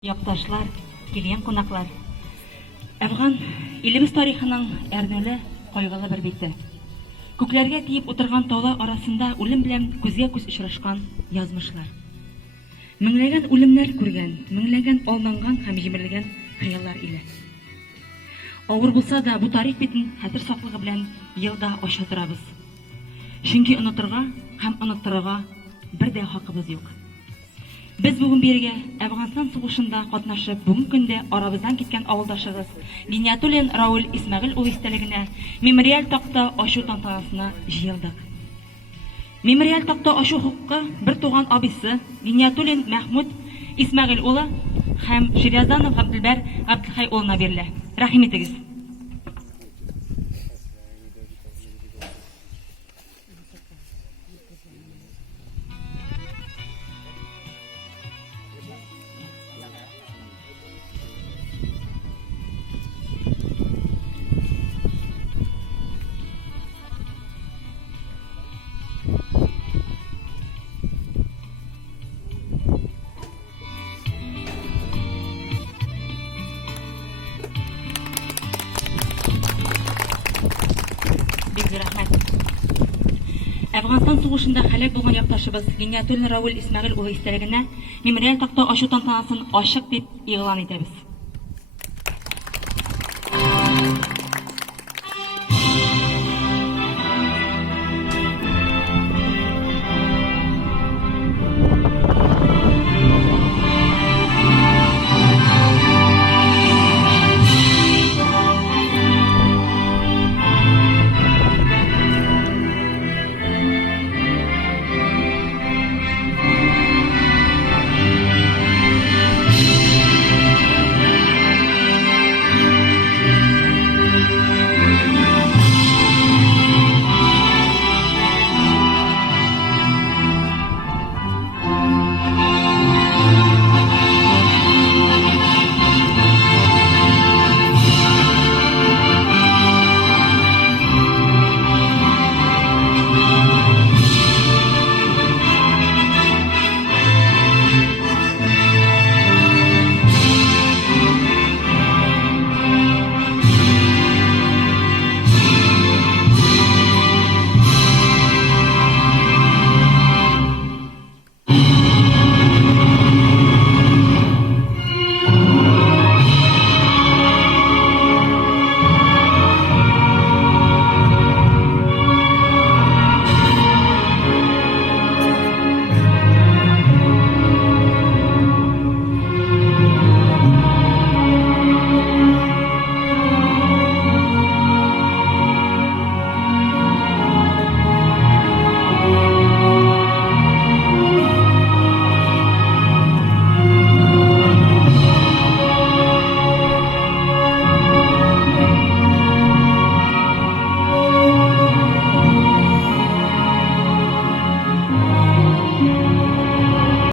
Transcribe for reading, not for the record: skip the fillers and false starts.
Якташлар, килгән кунаклар. Әфган илебез тарихының әрнүле, кайгылы бер бите. Күкләргә тиеп утырган таулар арасында үлем белән күзгә күз очрашкан язмышлар. Меңләгән үлемнәр күргән, меңләгән алданган һәм җимерелгән хыяллар иле. Авыр булса да, бу тарих битен хәтер саклыгы белән елда ача торабыз. Чөнки онытырга һәм оныттырырга бер дә хакыбыз юк. Без бүген биргә Әфганстан сугышында катнашып, бүген көндә арабыздан киткән авылдашыгыз Гиниятуллин Рауль Исмәгыйль улы истәлегенә мемориаль такта ачу тантанасына җыелдык. Мемориаль такта ачу хукукы бер туган абысы Гиниятуллин Мәхмүд Исмәгыйль улы һәм Шириязданов Габделбәр Габделхай улына бирелә. Рәхим итегез. Әфганстан сугышында һәлак булган якташыбыз Гиниятуллин Рауль Исмәгыйль улы истәлегенә мемориаль такта ачу тантанасын ачык дип игълан итәбез.